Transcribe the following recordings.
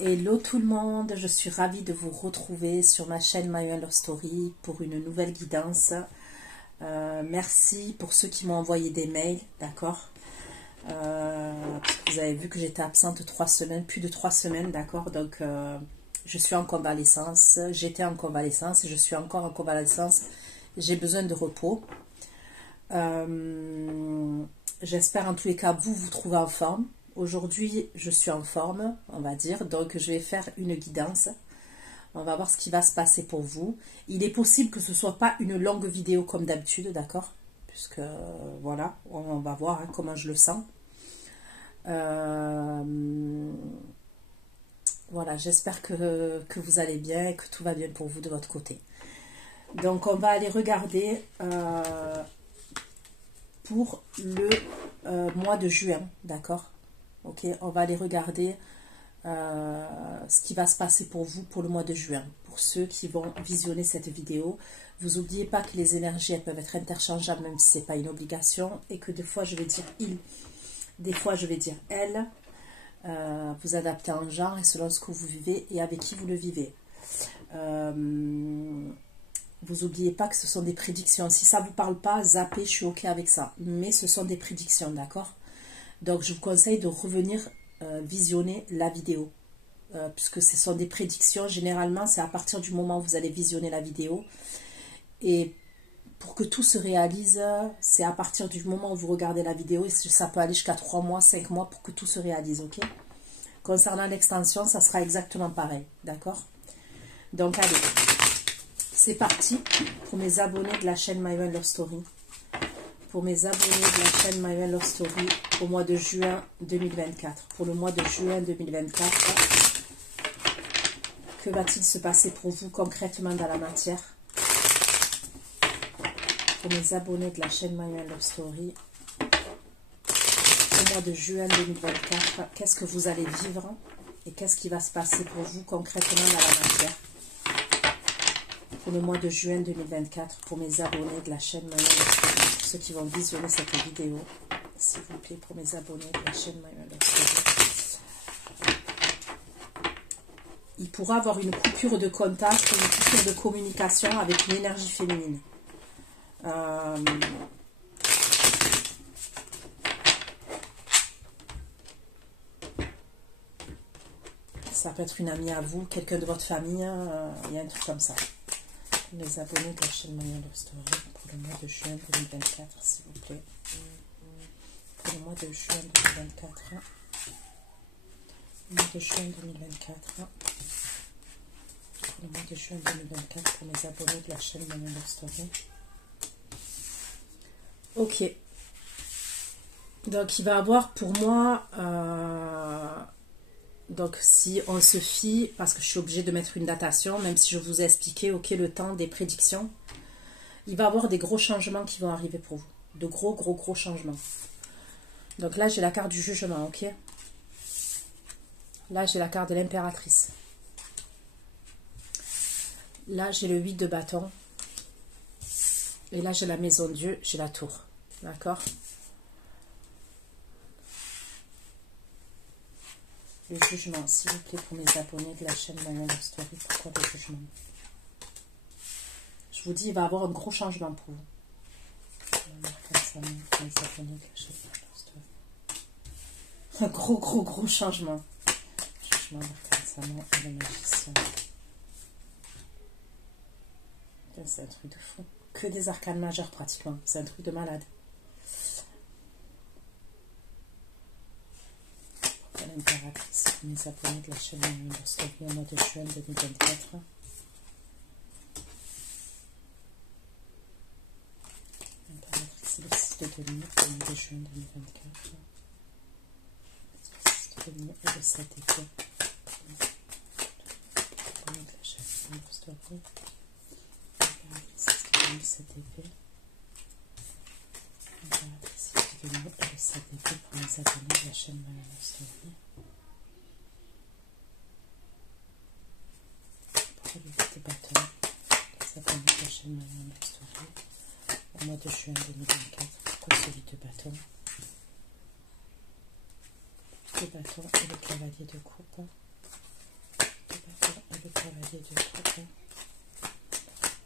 Hello tout le monde, je suis ravie de vous retrouver sur ma chaîne My Love Story pour une nouvelle guidance. Merci pour ceux qui m'ont envoyé des mails, d'accord. Vous avez vu que j'étais absente 3 semaines, plus de 3 semaines, d'accord. Donc je suis en convalescence, j'étais en convalescence, je suis encore en convalescence, j'ai besoin de repos. J'espère en tous les cas vous trouvez en forme. Aujourd'hui, je suis en forme, on va dire, donc je vais faire une guidance. On va voir ce qui va se passer pour vous. Il est possible que ce ne soit pas une longue vidéo comme d'habitude, d'accord? Puisque, voilà, on va voir comment je le sens. Voilà, j'espère que vous allez bien et que tout va bien pour vous de votre côté. Donc, on va aller regarder pour le mois de juin, d'accord? Ok, on va aller regarder ce qui va se passer pour vous pour le mois de juin. Pour ceux qui vont visionner cette vidéo, vous n'oubliez pas que les énergies elles peuvent être interchangeables même si ce n'est pas une obligation et que des fois je vais dire il, des fois je vais dire elle. Vous adaptez en genre et selon ce que vous vivez et avec qui vous le vivez. Vous n'oubliez pas que ce sont des prédictions. Si ça ne vous parle pas, zappez, je suis ok avec ça. Mais ce sont des prédictions, d'accord? Donc je vous conseille de revenir visionner la vidéo. Puisque ce sont des prédictions. Généralement, c'est à partir du moment où vous allez visionner la vidéo. Et pour que tout se réalise, c'est à partir du moment où vous regardez la vidéo. Et ça peut aller jusqu'à 3 mois, 5 mois pour que tout se réalise, ok? Concernant l'extension, ça sera exactement pareil, d'accord? Donc allez, c'est parti pour mes abonnés de la chaîne My Love Story. Pour mes abonnés de la chaîne My Love Story au mois de juin 2024. Pour le mois de juin 2024, que va-t-il se passer pour vous concrètement dans la matière? Pour mes abonnés de la chaîne My Love Story au mois de juin 2024, qu'est-ce que vous allez vivre et qu'est-ce qui va se passer pour vous concrètement dans la matière? Pour le mois de juin 2024, pour mes abonnés de la chaîne My Love Story, ceux qui vont visionner cette vidéo, s'il vous plaît, pour mes abonnés de la chaîne My Love Story. Il pourra avoir une coupure de contact, une coupure de communication avec une énergie féminine. Ça peut être une amie à vous, quelqu'un de votre famille, il y a un truc comme ça. Les abonnés de la chaîne My Love Story pour le mois de juin 2024, s'il vous plaît. Pour le mois de juin 2024. Le mois de juin 2024. Pour le mois de juin 2024 pour mes abonnés de la chaîne My Love Story. Ok. Donc il va avoir pour moi... Donc, si on se fie, parce que je suis obligée de mettre une datation, même si je vous ai expliqué, ok, le temps des prédictions, il va y avoir des gros changements qui vont arriver pour vous. De gros changements. Donc là, j'ai la carte du jugement, ok? Là, j'ai la carte de l'impératrice. Là, j'ai le 8 de bâton. Et là, j'ai la maison de Dieu, j'ai la tour. D'accord? Le jugement, s'il vous plaît, pour mes abonnés de la chaîne My Love Story. Pourquoi le jugement? Je vous dis, il va y avoir un gros changement pour vous. Un gros changement. Jugement, l'arcane et le magicien. C'est un truc de fou. Que des arcanes majeures pratiquement. C'est un truc de malade. L'impératrice, mes abonnés de la chaîne My Love Story au mois de juin 2024. L'impératrice, le 6 de denier au mois de juin 2024. Le 6 de denier et le 7 d'épée. Abonnés de la chaîne My Love Story. L'impératrice, 6 de denier, 7 d'épée. L'impératrice, 6 de denier et le 7 d'épée pour mes abonnés de la chaîne My Love Story. Le 8 de bâton, les abonnés de la chaîne My Love Story au mois de juin 2024. Pourquoi ce 8 de bâton? Le bâton et le cavalier de coupe. cavalier de coupe,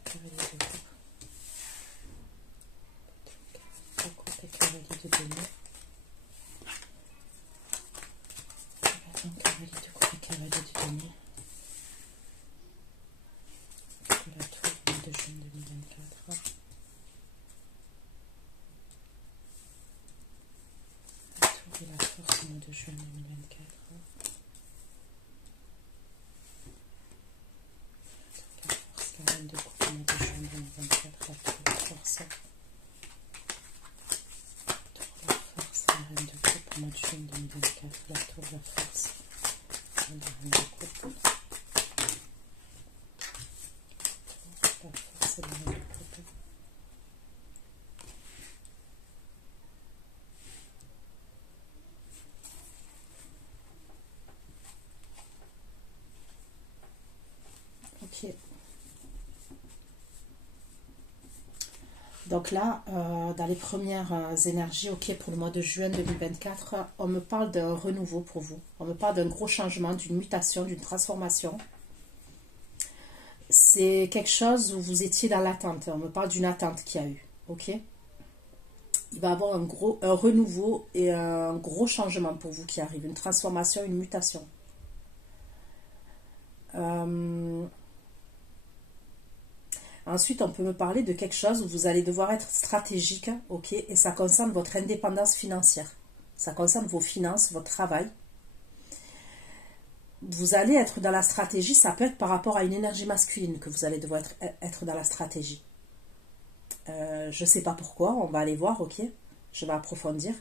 cavalier de coupe, et cavalier de denier, cavalier de coupe et cavalier de denier, la tour de juin 2024, la tour et la force au mois de juin 2024. La reine de coupe au mois de juin 2024, la tour, la force, la reine de coupe au mois de juin 2024, la tour, la force, la reine de coupe, la force et la reine de coupe. Ok. Donc là, dans les premières énergies, ok, pour le mois de juin 2024, on me parle d'un renouveau pour vous. On me parle d'un gros changement, d'une mutation, d'une transformation. C'est quelque chose où vous étiez dans l'attente. On me parle d'une attente qu'il y a eu, ok. Il va y avoir un renouveau et un gros changement pour vous qui arrive. Une transformation, une mutation. Ensuite, on peut me parler de quelque chose où vous allez devoir être stratégique, ok, et ça concerne votre indépendance financière. Ça concerne vos finances, votre travail. Vous allez être dans la stratégie, ça peut être par rapport à une énergie masculine que vous allez devoir être dans la stratégie. Je ne sais pas pourquoi, on va aller voir, ok, je vais approfondir.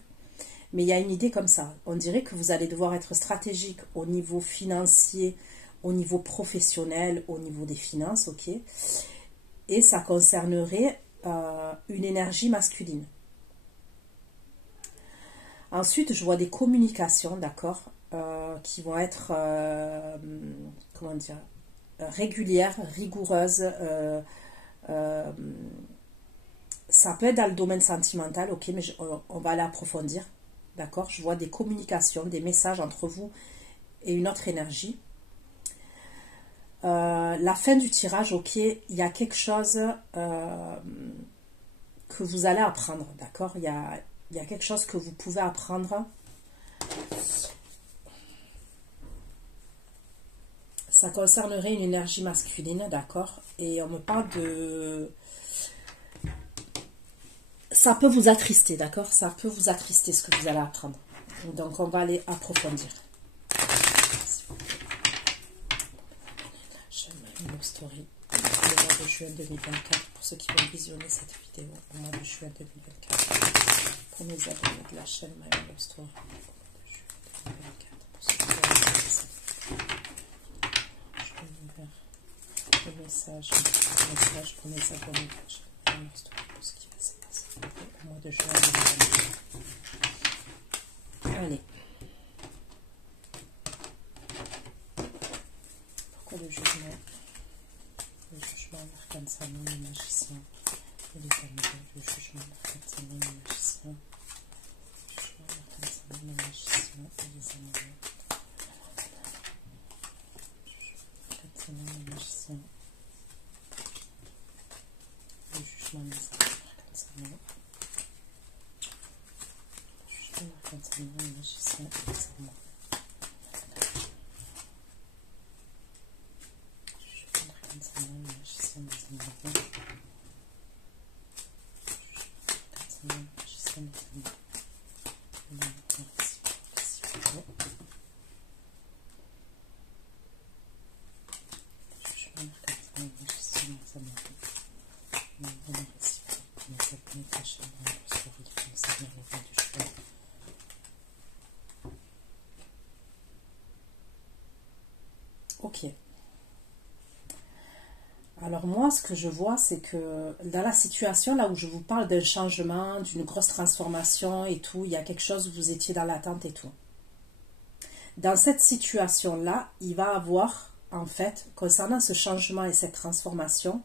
Mais il y a une idée comme ça. On dirait que vous allez devoir être stratégique au niveau financier, au niveau professionnel, au niveau des finances, ok. Et ça concernerait une énergie masculine. Ensuite, je vois des communications, d'accord, qui vont être, comment dire, régulières, rigoureuses. Ça peut être dans le domaine sentimental, ok, mais on va aller approfondir, d'accord. Je vois des communications, des messages entre vous et une autre énergie. La fin du tirage, ok, il y a quelque chose que vous allez apprendre, d'accord, il y a quelque chose que vous pouvez apprendre. Ça concernerait une énergie masculine, d'accord, et on me parle de... Ça peut vous attrister, d'accord, ça peut vous attrister ce que vous allez apprendre. Donc on va aller approfondir. Love Story, le mois de juin 2024, pour ceux qui vont visionner cette vidéo au mois de juin 2024. Pour mes abonnés de la chaîne My Love Story, au mois de juin 2024, pour ceux qui vont visionner cette vidéo. Je vais ouvrir le message pour mes abonnés de la chaîne My Love Story, pour ce qui va se passer au mois de juin 2024. Allez. Pourquoi le jugement? Le jugement, l'arcane salon, le magicien et les amoureux. Le jugement, l'arcane salon, le magicien. Le jugement, l'arcane salon, le magicien et les amoureux. Le jugement, l'arcane salon, le magicien. Le jugement, l'arcane salon. Le jugement, l'arcane salon, le magicien et les amoureux. Ok. Alors moi, ce que je vois, c'est que dans la situation, là où je vous parle d'un changement, d'une grosse transformation et tout, il y a quelque chose où vous étiez dans l'attente et tout. Dans cette situation-là, il va y avoir, en fait, concernant ce changement et cette transformation,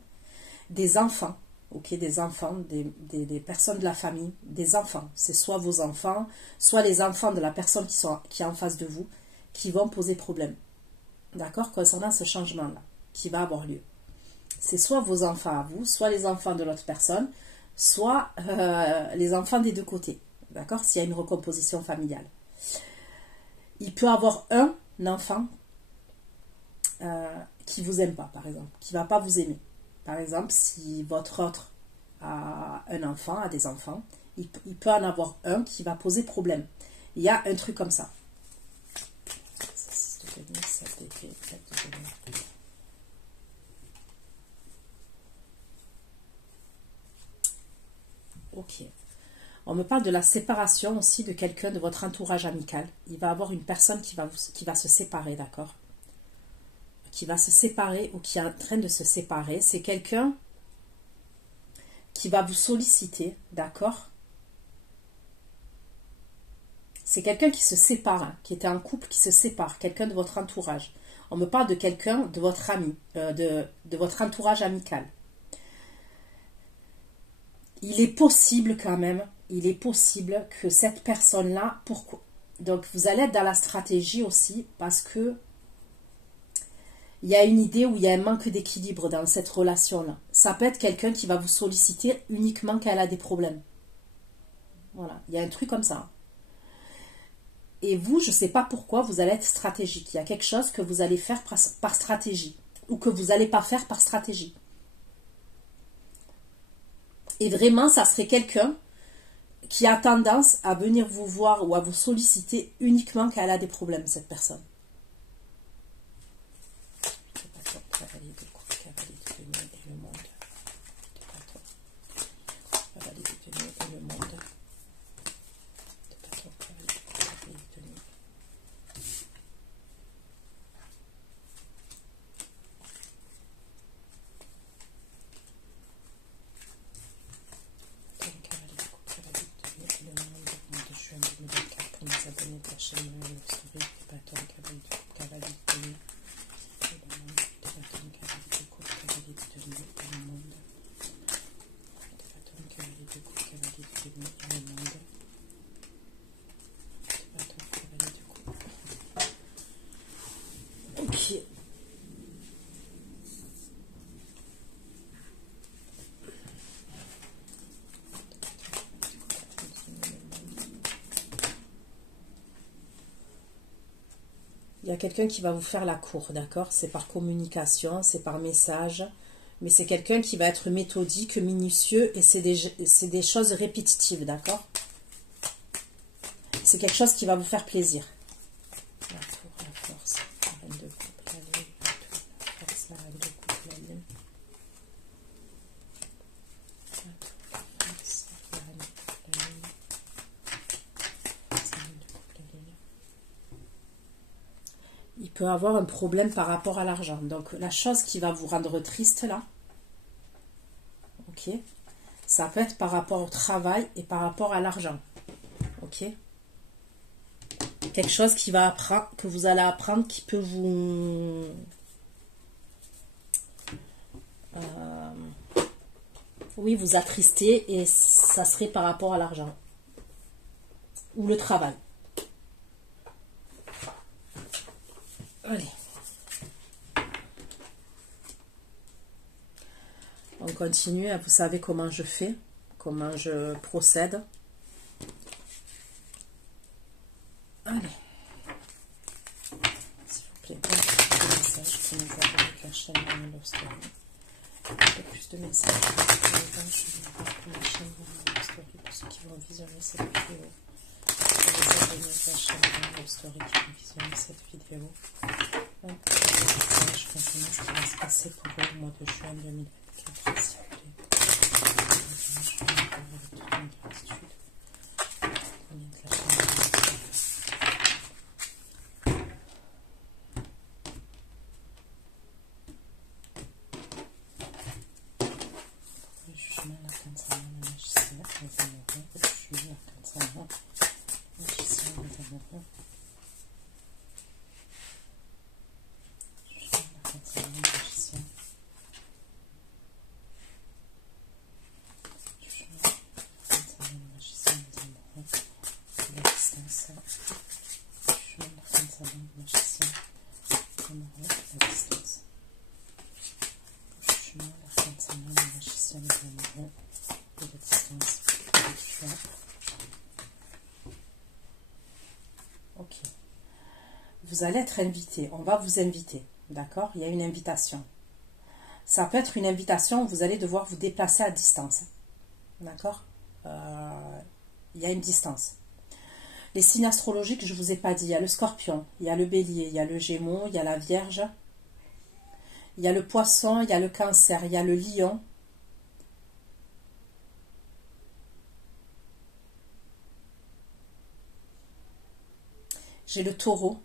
des enfants, ok, des enfants, des personnes de la famille, des enfants. C'est soit vos enfants, soit les enfants de la personne qui est en face de vous, qui vont poser problème. D'accord, concernant ce changement-là, qui va avoir lieu. C'est soit vos enfants à vous, soit les enfants de l'autre personne, soit les enfants des deux côtés. D'accord? S'il y a une recomposition familiale. Il peut avoir un enfant qui vous aime pas, par exemple, qui va pas vous aimer. Par exemple, si votre autre a un enfant, a des enfants, il peut en avoir un qui va poser problème. Il y a un truc comme ça. Ok. On me parle de la séparation aussi de quelqu'un de votre entourage amical. Il va y avoir une personne qui va se séparer, d'accord? Qui va se séparer ou qui est en train de se séparer. C'est quelqu'un qui va vous solliciter, d'accord? C'est quelqu'un qui se sépare, hein, qui était en couple, qui se sépare, quelqu'un de votre entourage. On me parle de quelqu'un de votre ami, de votre entourage amical. Il est possible quand même, il est possible que cette personne-là, pourquoi? Donc vous allez être dans la stratégie aussi parce que il y a une idée où il y a un manque d'équilibre dans cette relation-là. Ça peut être quelqu'un qui va vous solliciter uniquement quand elle a des problèmes. Voilà, il y a un truc comme ça. Et vous, je ne sais pas pourquoi, vous allez être stratégique. Il y a quelque chose que vous allez faire par stratégie ou que vous n'allez pas faire par stratégie. Et vraiment, ça serait quelqu'un qui a tendance à venir vous voir ou à vous solliciter uniquement quand elle a des problèmes, cette personne. Ok. Il y a quelqu'un qui va vous faire la cour, d'accord? C'est par communication, c'est par message, mais c'est quelqu'un qui va être méthodique, minutieux, et c'est des choses répétitives, d'accord? C'est quelque chose qui va vous faire plaisir. La tour, la force, la reine de coupe, la lune, la tour, la force, la reine de coupe, la lune. La tour, la force, la reine de coupe, la lune. La reine de coupe, la lune. Il peut avoir un problème par rapport à l'argent. Donc, la chose qui va vous rendre triste, là, ok, ça peut être par rapport au travail et par rapport à l'argent, ok. Quelque chose qui va apprendre, que vous allez apprendre qui peut vous... oui, vous attrister et ça serait par rapport à l'argent. Ou le travail. Allez. On continue. Vous savez comment je fais, comment je procède. Allez. S'il vous plaît, un peu de messages qui nous arrivent avec la chaîne Love Story. Un peu plus de messages pour la chaîne Love Story pour ceux qui vont visionner cette vidéo. Pour les abonnés de la chaîne Love Story qui vont visionner cette vidéo. Un peu de messages concernant ce qui va se passer pour eux au mois de juin 2024, s'il vous plaît. Je vais encore avec toute une gratitude. vous allez être invité. On va vous inviter. D'accord? Il y a une invitation. Ça peut être une invitation où vous allez devoir vous déplacer à distance. D'accord? Il y a une distance. Les signes astrologiques, je ne vous ai pas dit. Il y a le scorpion, il y a le bélier, il y a le gémeaux, il y a la vierge, il y a le poisson, il y a le cancer, il y a le lion. J'ai le taureau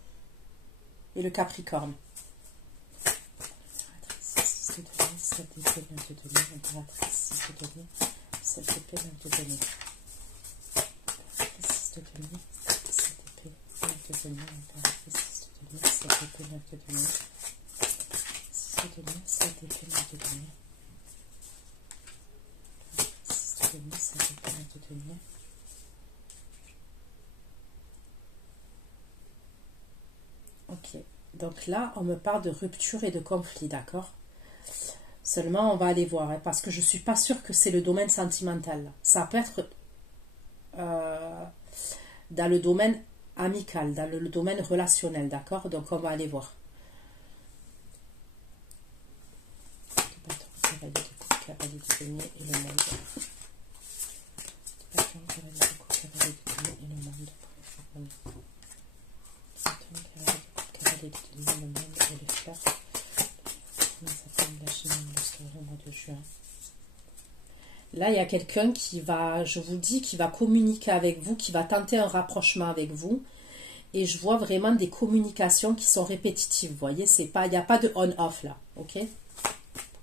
et le capricorne. Ok, donc là, on me parle de rupture et de conflit, d'accord? Seulement, on va aller voir, hein, parce que je ne suis pas sûre que c'est le domaine sentimental. Ça peut être dans le domaine amical, dans le domaine relationnel, d'accord? Donc, on va aller voir. Cavalier de denier et le monde. Cavalier de le monde. Cavalier de denier, le monde et les fleurs. Comment s'appelle la Chine au mois de juin? Là, il y a quelqu'un qui va, je vous dis, qui va communiquer avec vous, qui va tenter un rapprochement avec vous. Et je vois vraiment des communications qui sont répétitives. Vous voyez, c'est pas, il n'y a pas de on-off là. Ok?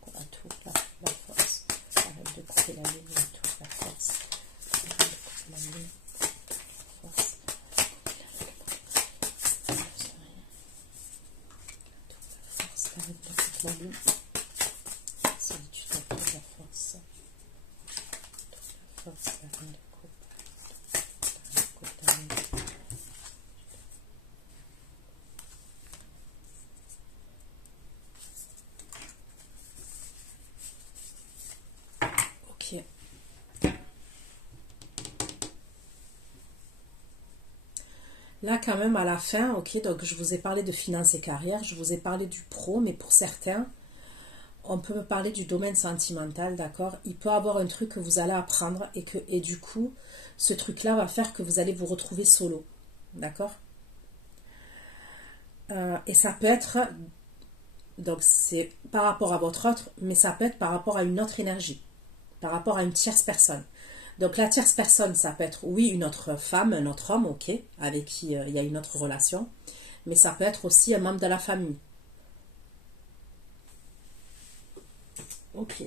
Pourquoi tout là? La force. Arrête de couper la ligne, tout, la force. Arrête de couper la ligne. La force. La force, arrête de couper la ligne. Solitude, la force. La force, arrête de couper la ligne. Ok. Là, quand même, à la fin, ok, donc je vous ai parlé de finances et carrière, je vous ai parlé du pro, mais pour certains, on peut me parler du domaine sentimental, d'accord? Il peut y avoir un truc que vous allez apprendre et du coup, ce truc-là va faire que vous allez vous retrouver solo, d'accord? Et ça peut être, donc c'est par rapport à votre autre, mais ça peut être par rapport à une autre énergie, par rapport à une tierce personne. Donc la tierce personne, ça peut être, oui, une autre femme, un autre homme, ok, avec qui il y a une autre relation, mais ça peut être aussi un membre de la famille. Ok.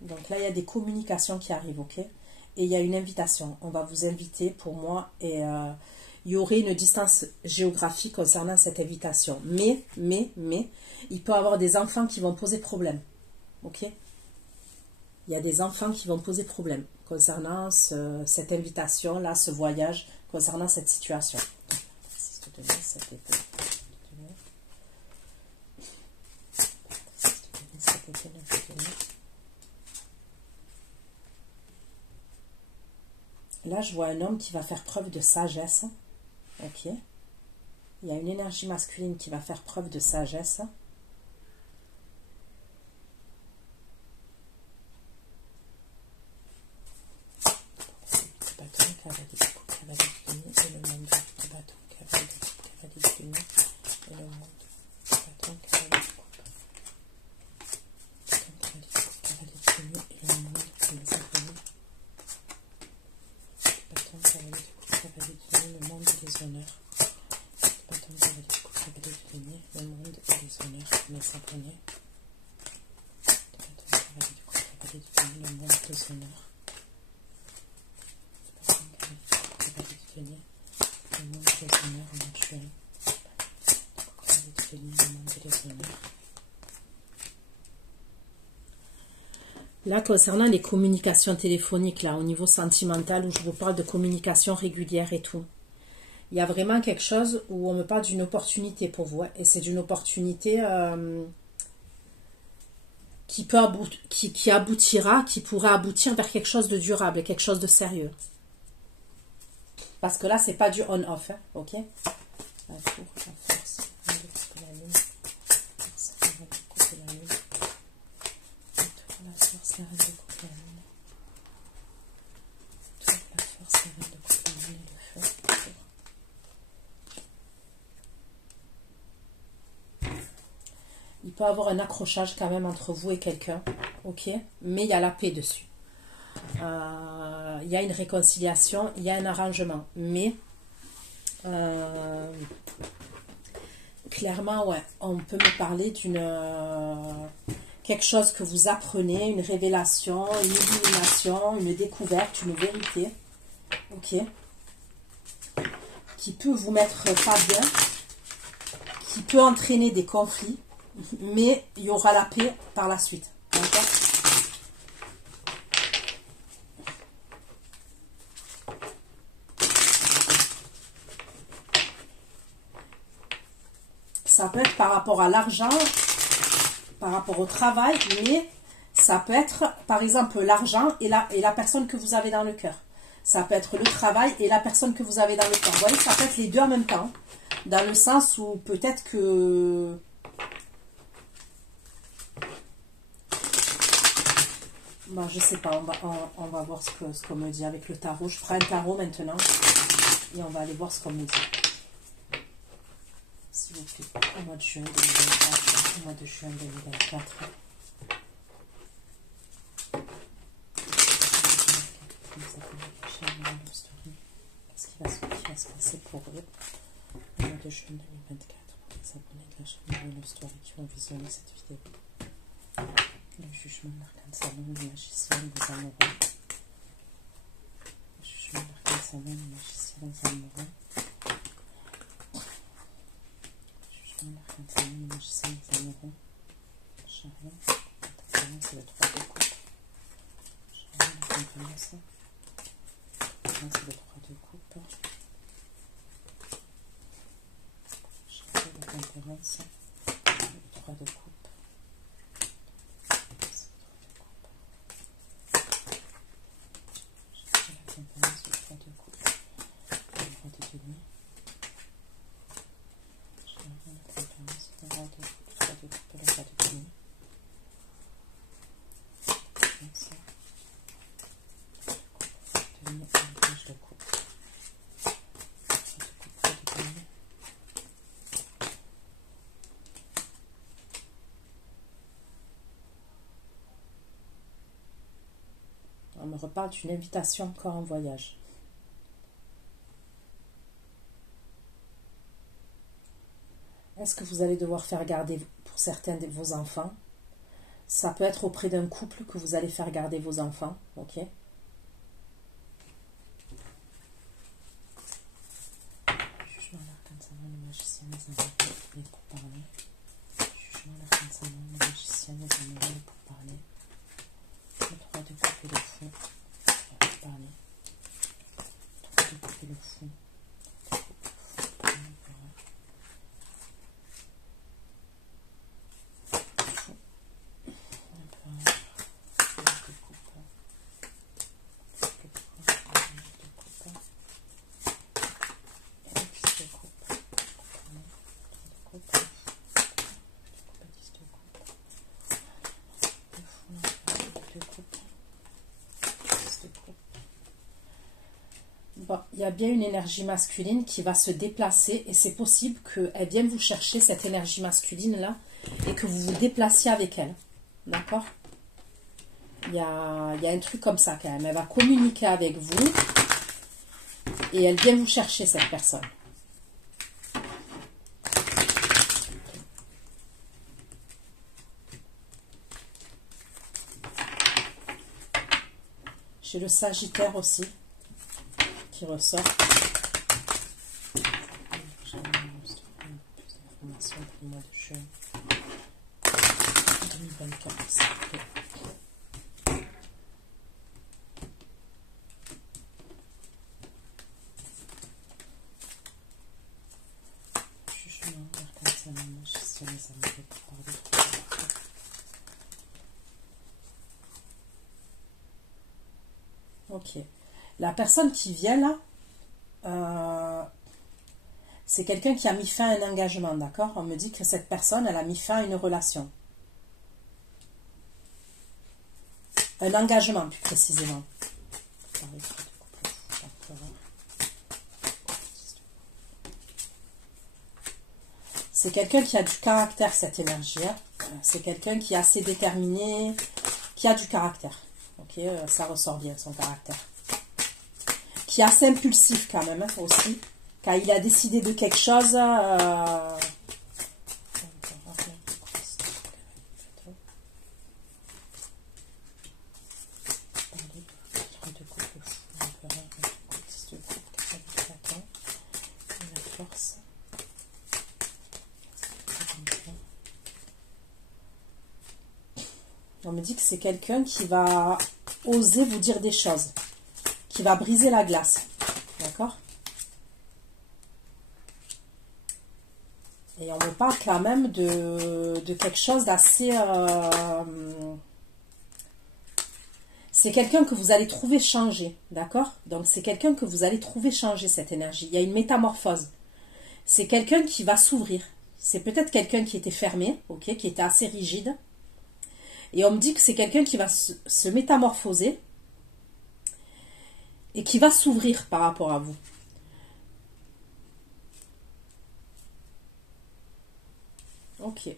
Donc là, il y a des communications qui arrivent, ok? Et il y a une invitation. On va vous inviter pour moi et il y aurait une distance géographique concernant cette invitation. Mais, il peut y avoir des enfants qui vont poser problème, ok? Il y a des enfants qui vont poser problème concernant cette invitation-là, ce voyage, concernant cette situation. Là, je vois un homme qui va faire preuve de sagesse. Ok. Il y a une énergie masculine qui va faire preuve de sagesse. cavalier de coupe, cavalier de denier et le monde de bâton, cavalier de coupe, cavalier de denier et le monde de bâton, cavalier de coupe, cavalier de coupe, cavalier de denier et le monde des abonnés, bâton, cavalier de coupe, cavalier de denier, le monde des honneurs, bâton, cavalier de coupe, cavalier de denier, le monde et les honneurs, mes abonnés, bâton, cavalier de coupe, cavalier de denier, le monde des honneurs. Le monde des honneurs mensuels. Le monde des honneurs. Là, concernant les communications téléphoniques, là, au niveau sentimental, où je vous parle de communication régulière et tout, il y a vraiment quelque chose où on me parle d'une opportunité pour vous. Et c'est d'une opportunité qui aboutira, qui pourrait aboutir vers quelque chose de durable, quelque chose de sérieux. Parce que là, c'est pas du on-off, hein, ok? La tour, la force, la coupe la lune. La reine de coupe la lune. La tour, la force, la reine de coupe la lune. La tour, la force, la reine de coupe la lune et le feu. Il peut y avoir un accrochage quand même entre vous et quelqu'un, ok? Mais il y a la paix dessus. Il y a une réconciliation, il y a un arrangement, mais clairement, ouais, on peut me parler d'une quelque chose que vous apprenez, une révélation, une illumination, une découverte, une vérité, ok, qui peut vous mettre pas bien, qui peut entraîner des conflits, mais il y aura la paix par la suite, d'accord? Ça peut être par rapport à l'argent, par rapport au travail, mais ça peut être, par exemple, l'argent et la personne que vous avez dans le cœur. Ça peut être le travail et la personne que vous avez dans le cœur. Vous voyez, ça peut être les deux en même temps. Dans le sens où peut-être que... Bon, je sais pas, on va voir ce qu'on me dit avec le tarot. Je prends un tarot maintenant et on va aller voir ce qu'on me dit. S'il vous plaît, au mois de juin 2024, au mois de juin 2024. Qu'est-ce qui va se passer pour eux au mois de juin 2024 pour les abonnés de la chaîne de Love Story qui ont visionné cette vidéo? Le jugement de l'arcane salon, le magicien des amoureux. Le jugement de l'arcane salon, le magicien des amoureux. L'arcane salon, le magicien des amoureux. Chariot, l'arcane c'est le 3 de coupe. Chariot, l'arcane c'est le 3 de coupe. Chariot, la tempérance, le 3 de coupe. On me reparle d'une invitation encore en voyage. Est-ce que vous allez devoir faire garder pour certains de vos enfants? Ça peut être auprès d'un couple que vous allez faire garder vos enfants, ok? Jugement l'arcane salon, le magicien des amoureux pour parler. Jugement l'arcane salon, le magicien des amoureux pour parler. Le 3 de coupe et le fou pour parler. Le 3 de coupe et le fou. Bon, il y a bien une énergie masculine qui va se déplacer et c'est possible qu'elle vienne vous chercher, cette énergie masculine-là, et que vous vous déplaciez avec elle. D'accord? Il y a un truc comme ça quand même. Elle va communiquer avec vous et elle vient vous chercher, cette personne. J'ai le Sagittaire aussi qui ressort. J'ai plus d'informations pour le mois de juin 2024. Ok. La personne qui vient là, c'est quelqu'un qui a mis fin à un engagement, d'accord? On me dit que cette personne, elle a mis fin à une relation. Un engagement, plus précisément. C'est quelqu'un qui a du caractère, cette énergie. Hein. C'est quelqu'un qui est assez déterminé, qui a du caractère. Ok, ça ressort bien, son caractère. Qui est assez impulsif quand même, hein, aussi. Quand il a décidé de quelque chose... On me dit que c'est quelqu'un qui va oser vous dire des choses, qui va briser la glace, d'accord? Et on me parle quand même de quelque chose d'assez... c'est quelqu'un que vous allez trouver changer, d'accord? Donc c'est quelqu'un que vous allez trouver changer, cette énergie. Il y a une métamorphose. C'est quelqu'un qui va s'ouvrir. C'est peut-être quelqu'un qui était fermé, ok, qui était assez rigide. Et on me dit que c'est quelqu'un qui va se métamorphoser et qui va s'ouvrir par rapport à vous. Ok.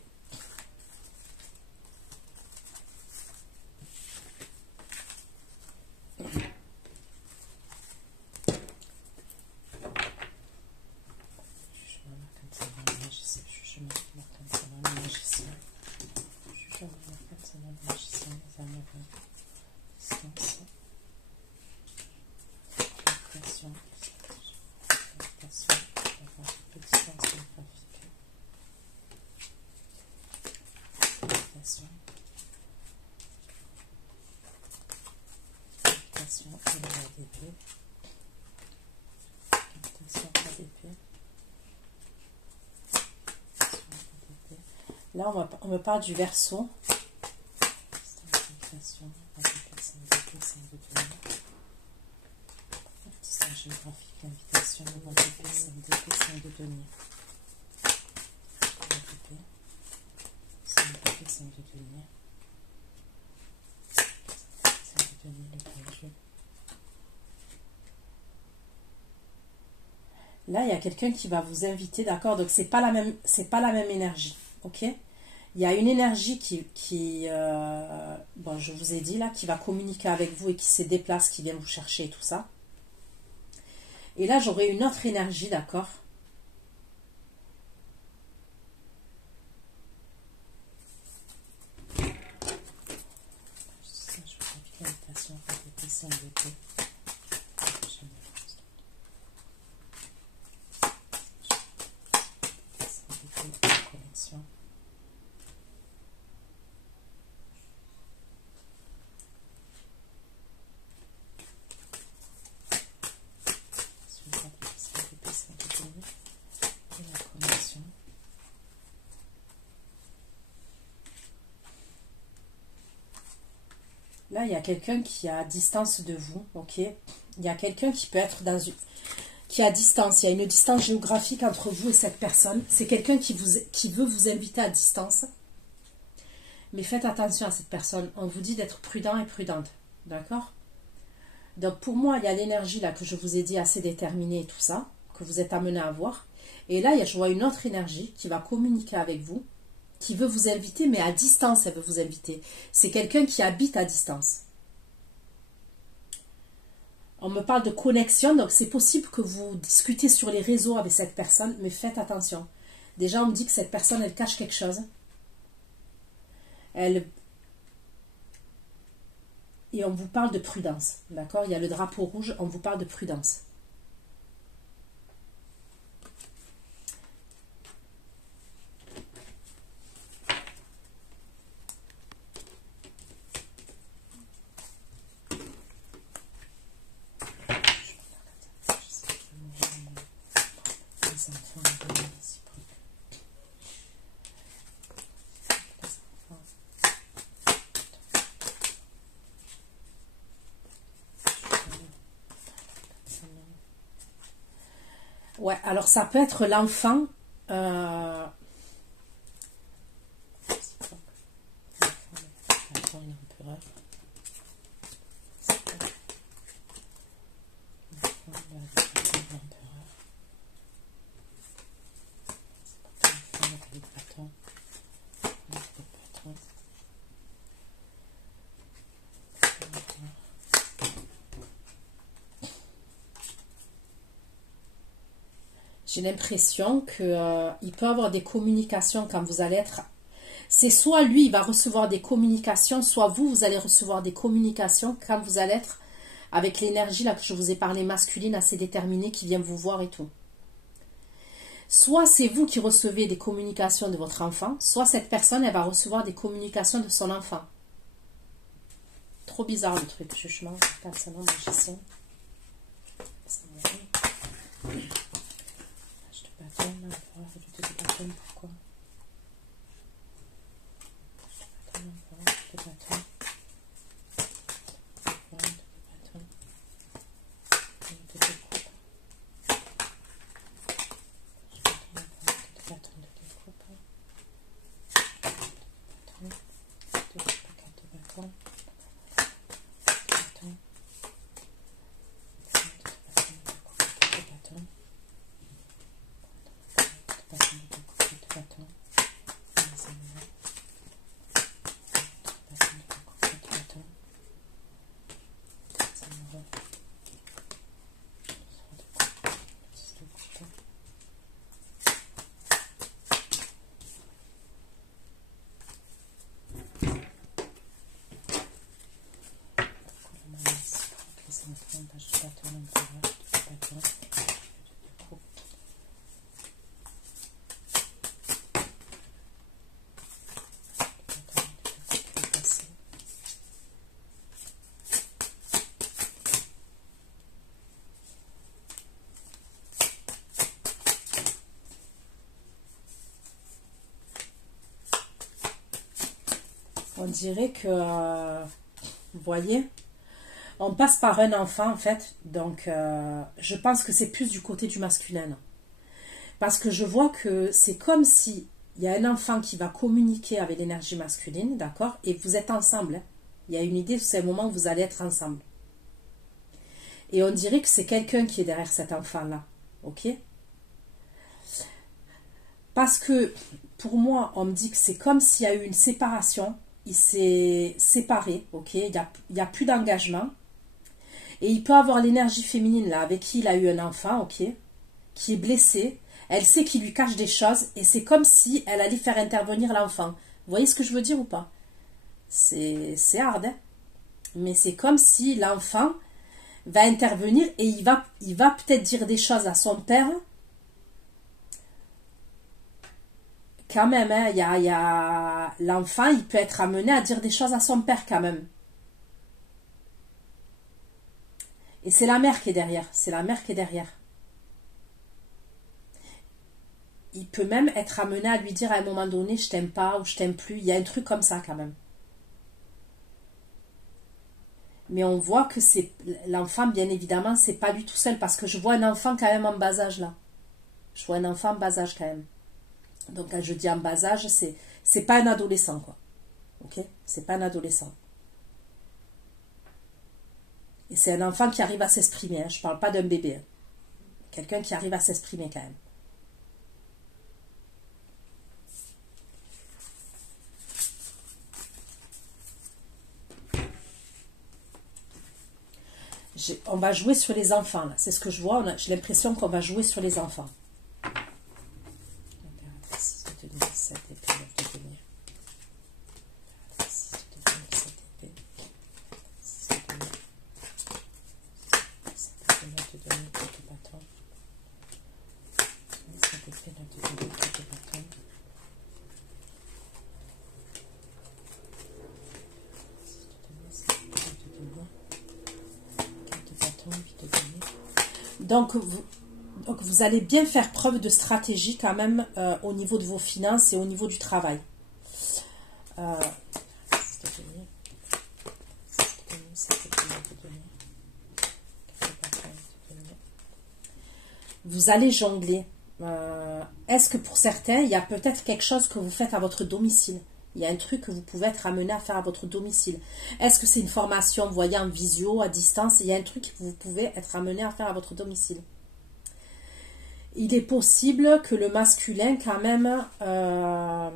Là, on me parle du Verseau. Géographique, invitation, là, il y a quelqu'un qui va vous inviter, d'accord? Donc, c'est pas la même énergie, ok? Il y a une énergie bon, je vous ai dit là, qui va communiquer avec vous et qui se déplace, qui vient vous chercher et tout ça. Et là, j'aurai une autre énergie, d'accord? Là, il y a quelqu'un qui est à distance de vous, ok? Il y a quelqu'un qui peut être qui est à distance. Il y a une distance géographique entre vous et cette personne. C'est quelqu'un qui veut vous inviter à distance. Mais faites attention à cette personne. On vous dit d'être prudent et prudente, d'accord? Donc pour moi, il y a l'énergie là que je vous ai dit assez déterminée et tout ça, que vous êtes amené à voir. Et là, je vois une autre énergie qui va communiquer avec vous, qui veut vous inviter, mais à distance, elle veut vous inviter. C'est quelqu'un qui habite à distance. On me parle de connexion, donc c'est possible que vous discutez sur les réseaux avec cette personne, mais faites attention. Déjà, on me dit que cette personne, elle cache quelque chose. Et on vous parle de prudence, d'accord? Il y a le drapeau rouge, on vous parle de prudence. Ouais, alors ça peut être l'enfant. J'ai l'impression qu'il peut avoir des communications quand vous allez être... C'est soit lui, il va recevoir des communications, soit vous, vous allez recevoir des communications quand vous allez être avec l'énergie là que je vous ai parlé masculine assez déterminée qui vient vous voir et tout. Soit c'est vous qui recevez des communications de votre enfant, soit cette personne, elle va recevoir des communications de son enfant. Trop bizarre le truc, jugement, personnel, magicien. Pourquoi? On dirait que, vous voyez, on passe par un enfant en fait, donc je pense que c'est plus du côté du masculin. Parce que je vois que c'est comme si il y a un enfant qui va communiquer avec l'énergie masculine, d'accord, et vous êtes ensemble. Hein. Il y a une idée, c'est le moment où vous allez être ensemble. Et on dirait que c'est quelqu'un qui est derrière cet enfant-là, ok? Parce que, pour moi, on me dit que c'est comme s'il y a eu une séparation, il s'est séparé, ok? Il y a plus d'engagement. Et il peut avoir l'énergie féminine, là, avec qui il a eu un enfant, ok? Qui est blessée. Elle sait qu'il lui cache des choses, et c'est comme si elle allait faire intervenir l'enfant. Vous voyez ce que je veux dire ou pas? C'est hard, hein? Mais c'est comme si l'enfant va intervenir, et il va peut-être dire des choses à son père. Quand même, hein, l'enfant, il peut être amené à dire des choses à son père quand même. Et c'est la mère qui est derrière. C'est la mère qui est derrière. Il peut même être amené à lui dire à un moment donné, je t'aime pas ou je t'aime plus. Il y a un truc comme ça quand même. Mais on voit que c'est l'enfant, bien évidemment, c'est pas lui tout seul. Parce que je vois un enfant quand même en bas âge là. Je vois un enfant en bas âge quand même. Donc quand je dis en bas âge, c'est pas un adolescent, quoi. Ok? C'est pas un adolescent. Et c'est un enfant qui arrive à s'exprimer, hein. Je ne parle pas d'un bébé. Hein. Quelqu'un qui arrive à s'exprimer quand même. On va jouer sur les enfants, là. C'est ce que je vois. J'ai l'impression qu'on va jouer sur les enfants. Donc, vous allez bien faire preuve de stratégie quand même au niveau de vos finances et au niveau du travail. Vous allez jongler. Est-ce que pour certains, il y a peut-être quelque chose que vous faites à votre domicile? Il y a un truc que vous pouvez être amené à faire à votre domicile. Est-ce que c'est une formation, vous voyez, en visio, à distance? Il y a un truc que vous pouvez être amené à faire à votre domicile. Il est possible que le masculin, quand même, je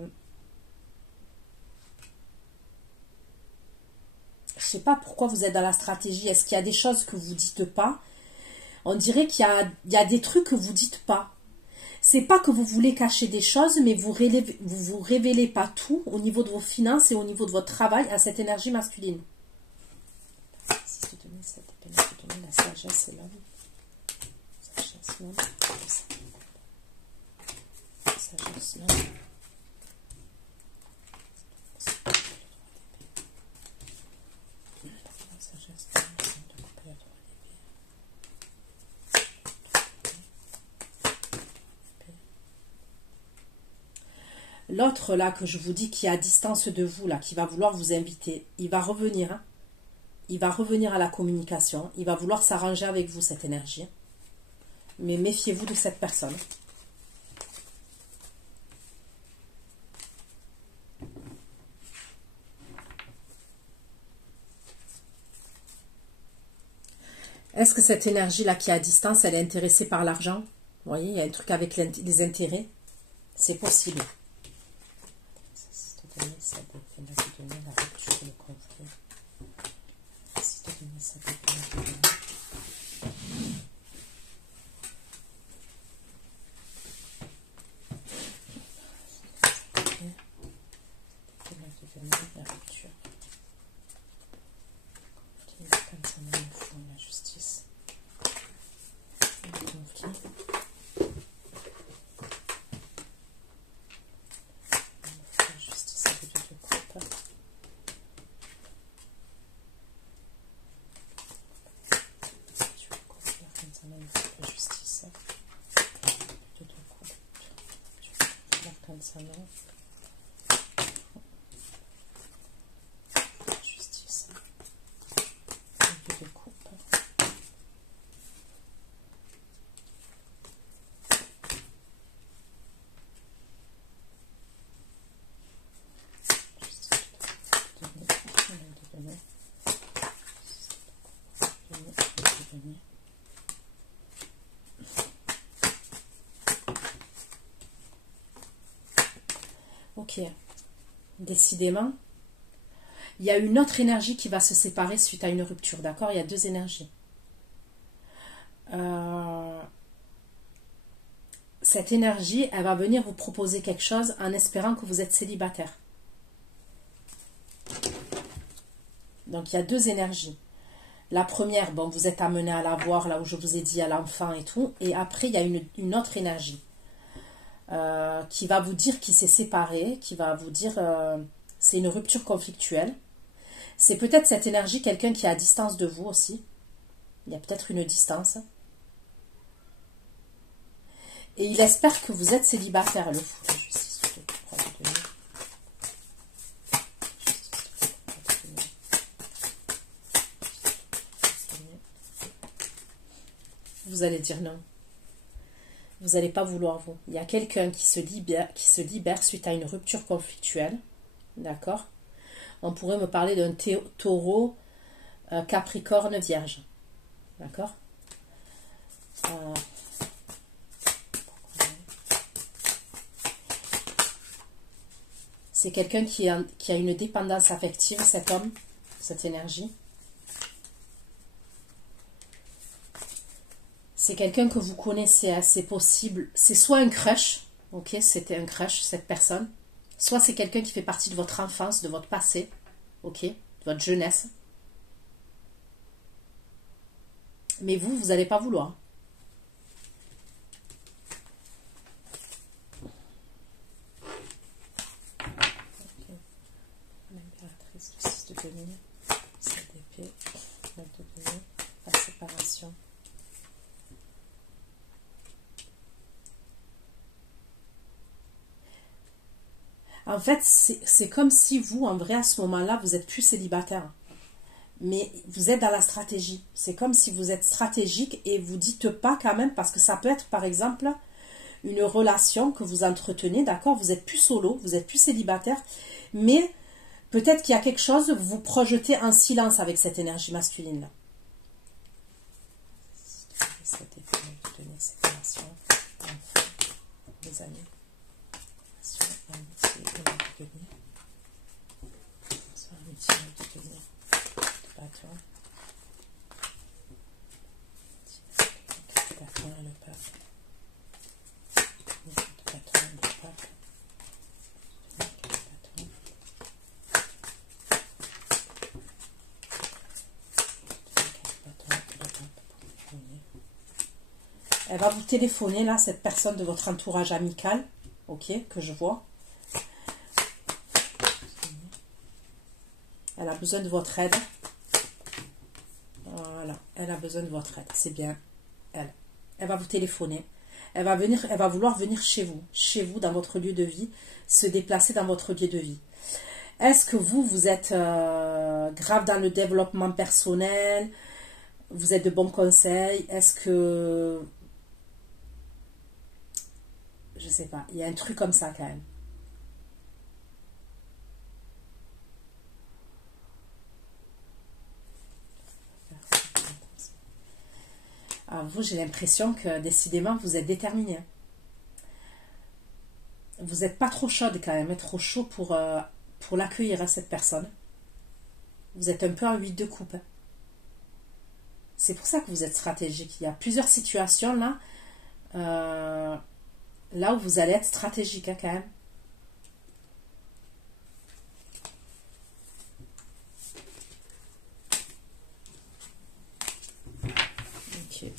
ne sais pas pourquoi vous êtes dans la stratégie. Est-ce qu'il y a des choses que vous ne dites pas? On dirait qu'il y a des trucs que vous ne dites pas. C'est pas que vous voulez cacher des choses, mais vous révélez pas tout au niveau de vos finances et au niveau de votre travail à cette énergie masculine. La sagesse et l'homme. Sagesse, l'homme. Sagesse, l'homme. L'autre là que je vous dis qui est à distance de vous, là, qui va vouloir vous inviter, il va revenir. Hein. Il va revenir à la communication. Il va vouloir s'arranger avec vous, cette énergie. Mais méfiez-vous de cette personne. Est-ce que cette énergie-là qui est à distance, elle est intéressée par l'argent? Vous voyez, il y a un truc avec les intérêts. C'est possible. Ça dépend de la rupture, le conflit. Ça dépend de la rupture. Comme ça, il faut la justice. Le conflit. Justice. De coupe. Ok, décidément, il y a une autre énergie qui va se séparer suite à une rupture, d'accord? Il y a deux énergies. Cette énergie, elle va venir vous proposer quelque chose en espérant que vous êtes célibataire. Donc, il y a deux énergies. La première, bon, vous êtes amené à la voir, là où je vous ai dit, à l'enfant et tout. Et après, il y a une autre énergie. Qui va vous dire qu'il s'est séparé, qui va vous dire c'est une rupture conflictuelle. C'est peut-être cette énergie, quelqu'un qui est à distance de vous aussi. Il y a peut-être une distance. Et il espère que vous êtes célibataire, le fou. Vous allez dire non. Vous n'allez pas vouloir vous. Il y a quelqu'un qui se libère suite à une rupture conflictuelle. D'accord? On pourrait me parler d'un taureau Capricorne, Vierge. D'accord? C'est quelqu'un qui a une dépendance affective, cet homme, cette énergie. C'est quelqu'un que vous connaissez, c'est possible. C'est soit un crush, ok, c'était un crush, cette personne. Soit c'est quelqu'un qui fait partie de votre enfance, de votre passé, ok, de votre jeunesse. Mais vous n'allez pas vouloir. L'impératrice, le 6 de denier, 7 d'épée, 9 de denier, la séparation. En fait, c'est comme si vous, en vrai, à ce moment-là, vous êtes plus célibataire. Mais vous êtes dans la stratégie. C'est comme si vous êtes stratégique et vous dites pas quand même, parce que ça peut être, par exemple, une relation que vous entretenez, d'accord? Vous êtes plus solo, vous êtes plus célibataire, mais peut-être qu'il y a quelque chose, vous vous projetez en silence avec cette énergie masculine-là. Les années. Elle va vous téléphoner, là, cette personne de votre entourage amical, ok, que je vois. Elle a besoin de votre aide. Voilà, elle a besoin de votre aide, c'est bien. Elle va vous téléphoner. Elle va vouloir venir chez vous, dans votre lieu de vie, se déplacer dans votre lieu de vie. Est-ce que vous êtes grave dans le développement personnel? Vous êtes de bons conseils? Est-ce que... Je sais pas, il y a un truc comme ça quand même. Alors vous, j'ai l'impression que décidément, vous êtes déterminé. Vous n'êtes pas trop chaude quand même, trop chaud pour l'accueillir, cette personne. Vous êtes un peu en 8 de coupe. C'est pour ça que vous êtes stratégique. Il y a plusieurs situations là, là où vous allez être stratégique quand même. Ok.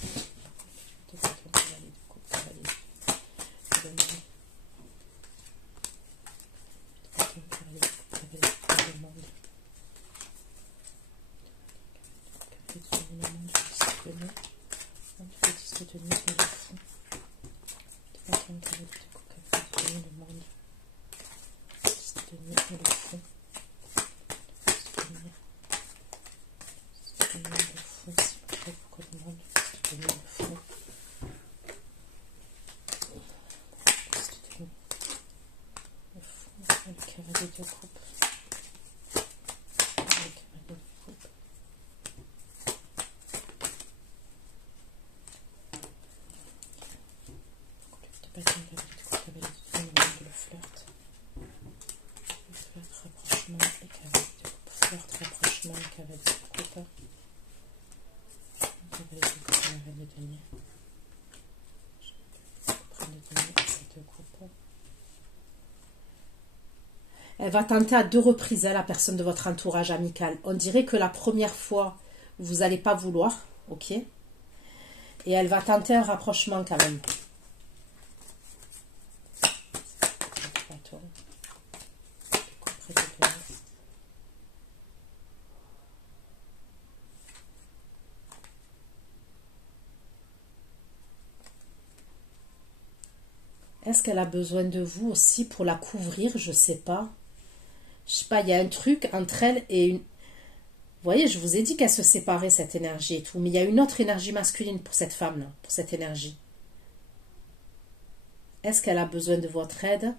Elle va tenter à 2 reprises, la personne de votre entourage amical. On dirait que la première fois, vous n'allez pas vouloir, ok? Et elle va tenter un rapprochement quand même. Est-ce qu'elle a besoin de vous aussi pour la couvrir? Je sais pas. Je sais pas, il y a un truc entre elle et une... Vous voyez, je vous ai dit qu'elle se séparait, cette énergie et tout. Mais il y a une autre énergie masculine pour cette femme-là, pour cette énergie. Est-ce qu'elle a besoin de votre aide?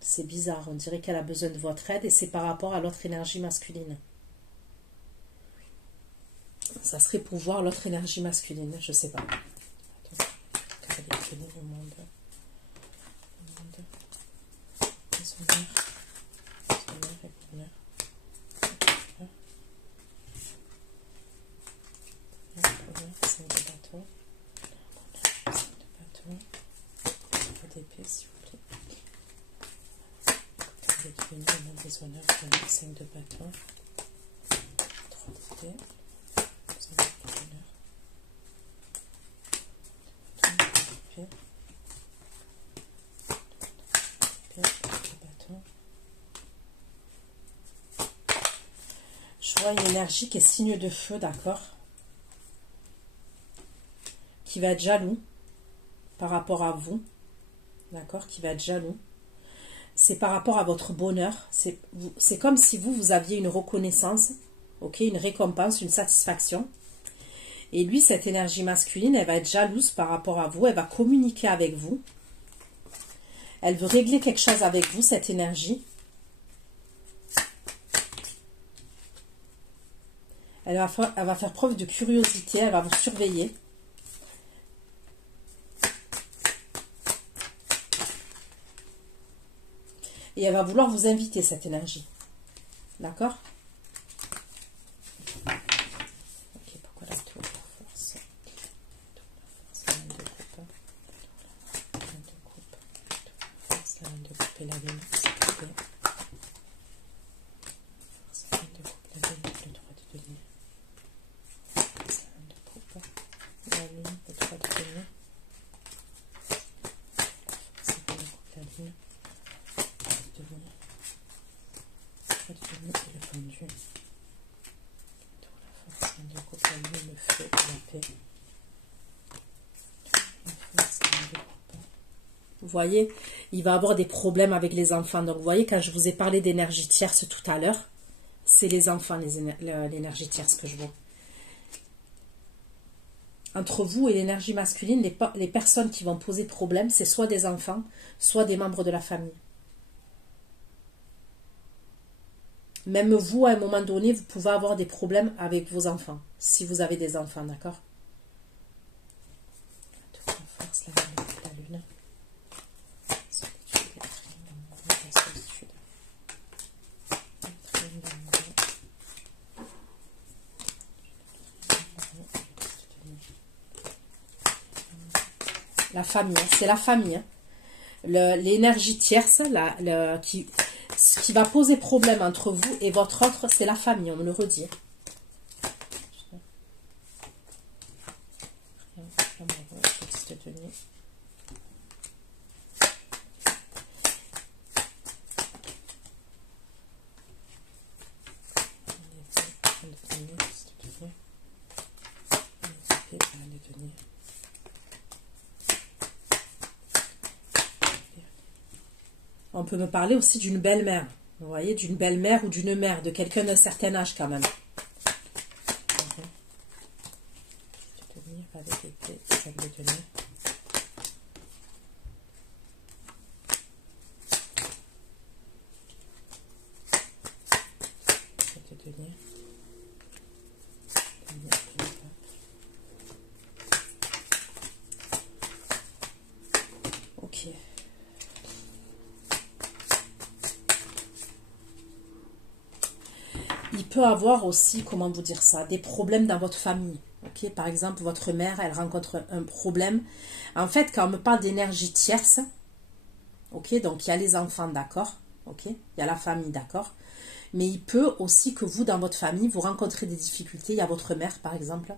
C'est bizarre, on dirait qu'elle a besoin de votre aide et c'est par rapport à l'autre énergie masculine. Ça serait pour voir l'autre énergie masculine, je sais pas. Attends, le monde. Déshonneur et bonheur. Cinq de bâton. Pas d'épée, s'il vous plaît. Déshonneur, 5 de bâton. 3 d'épée. 5 de bonheur. 3 d'épée. Je vois une énergie qui est signe de feu, d'accord, qui va être jaloux par rapport à vous, d'accord, qui va être jaloux. C'est par rapport à votre bonheur. C'est comme si vous aviez une reconnaissance, ok, une récompense, une satisfaction. Et lui, cette énergie masculine, elle va être jalouse par rapport à vous. Elle va communiquer avec vous. Elle veut régler quelque chose avec vous, cette énergie. Elle va faire preuve de curiosité. Elle va vous surveiller. Et elle va vouloir vous inviter, cette énergie. D'accord? Ok, pourquoi la tour pour force? La reine de coupe. La reine de coupe. Force, la reine de coupe et la lune. C'est coupé. Force, la reine de coupe, la lune, le 3 de denier. Force, la reine de coupe. La lune, le 3 de denier. Force, la reine de coupe, la lune. Le pendu. La force de coupe, la lune, le feu, la paix. La force de coupe. Vous voyez, il va avoir des problèmes avec les enfants. Donc, vous voyez, quand je vous ai parlé d'énergie tierce tout à l'heure, c'est les enfants, l'énergie tierce que je vois. Entre vous et l'énergie masculine, les personnes qui vont poser problème, c'est soit des enfants, soit des membres de la famille. Même vous, à un moment donné, vous pouvez avoir des problèmes avec vos enfants, si vous avez des enfants, d'accord? La force, la lune. Solitude, la trine, l'amour, la solitude. La trine, la famille, c'est la famille. L'énergie tierce, ce qui va poser problème entre vous et votre autre, c'est la famille, on me le redit. On peut me parler aussi d'une belle-mère. Vous voyez, d'une belle-mère ou d'une mère, de quelqu'un d'un certain âge quand même. Avec épée, celle de tenir. Celle de tenir. Ok. Il peut avoir aussi, comment vous dire ça, des problèmes dans votre famille. Okay, par exemple, votre mère, elle rencontre un problème. En fait, quand on me parle d'énergie tierce, ok, donc il y a les enfants, d'accord, ok, il y a la famille, d'accord, mais il peut aussi que vous, dans votre famille, vous rencontrez des difficultés. Il y a votre mère, par exemple,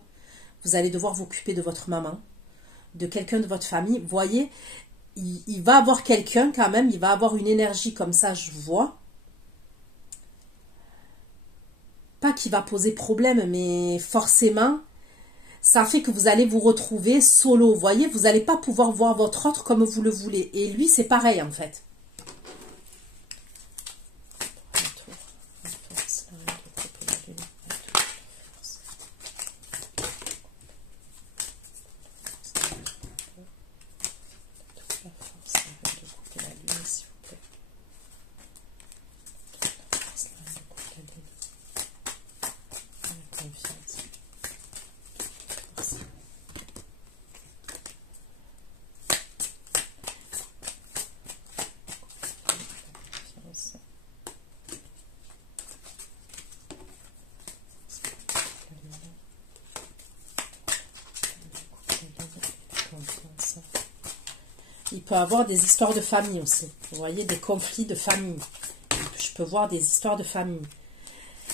vous allez devoir vous occuper de votre maman, de quelqu'un de votre famille. Vous voyez, il va avoir quelqu'un quand même, il va avoir une énergie comme ça, je vois. Pas qui va poser problème, mais forcément, ça fait que vous allez vous retrouver solo. Vous voyez, vous n'allez pas pouvoir voir votre autre comme vous le voulez. Et lui, c'est pareil, en fait. il peut avoir des histoires de famille aussi. Vous voyez, des conflits de famille. Je peux voir des histoires de famille.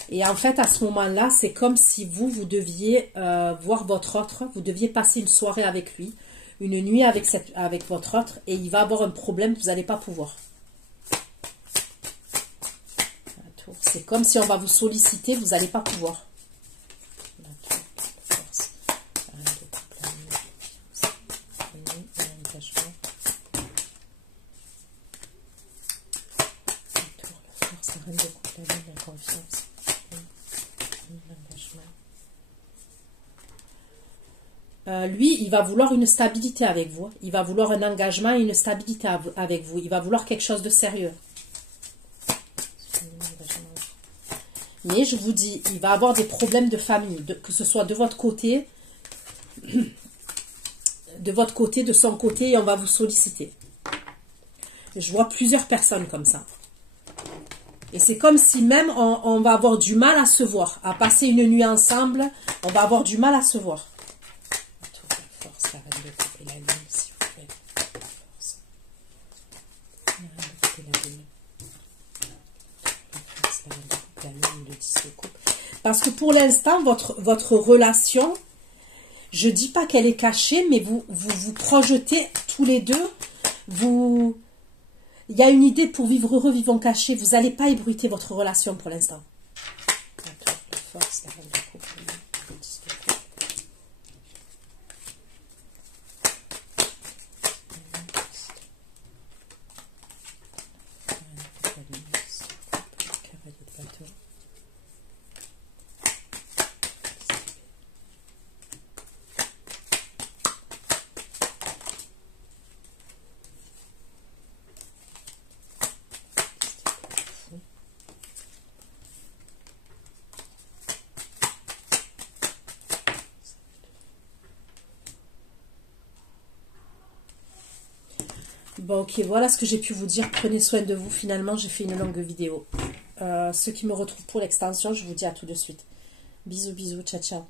Et en fait, à ce moment-là, c'est comme si vous deviez voir votre autre, vous deviez passer une soirée avec lui, une nuit avec votre autre, et il va avoir un problème, vous n'allez pas pouvoir. C'est comme si on va vous solliciter, vous n'allez pas pouvoir. Lui, il va vouloir une stabilité avec vous. Il va vouloir un engagement et une stabilité avec vous. Il va vouloir quelque chose de sérieux. Mais je vous dis, il va avoir des problèmes de famille, que ce soit de votre côté, de son côté, et on va vous solliciter. Je vois plusieurs personnes comme ça. Et c'est comme si même on va avoir du mal à se voir, à passer une nuit ensemble, on va avoir du mal à se voir. Parce que pour l'instant, votre relation, je ne dis pas qu'elle est cachée, mais vous projetez tous les deux. Il y a une idée pour vivre heureux, vivons cachés. Vous n'allez pas ébruiter votre relation pour l'instant. Bon, ok, voilà ce que j'ai pu vous dire. Prenez soin de vous. Finalement, j'ai fait une longue vidéo. Ceux qui me retrouvent pour l'extension, je vous dis à tout de suite. Bisous, bisous, ciao, ciao.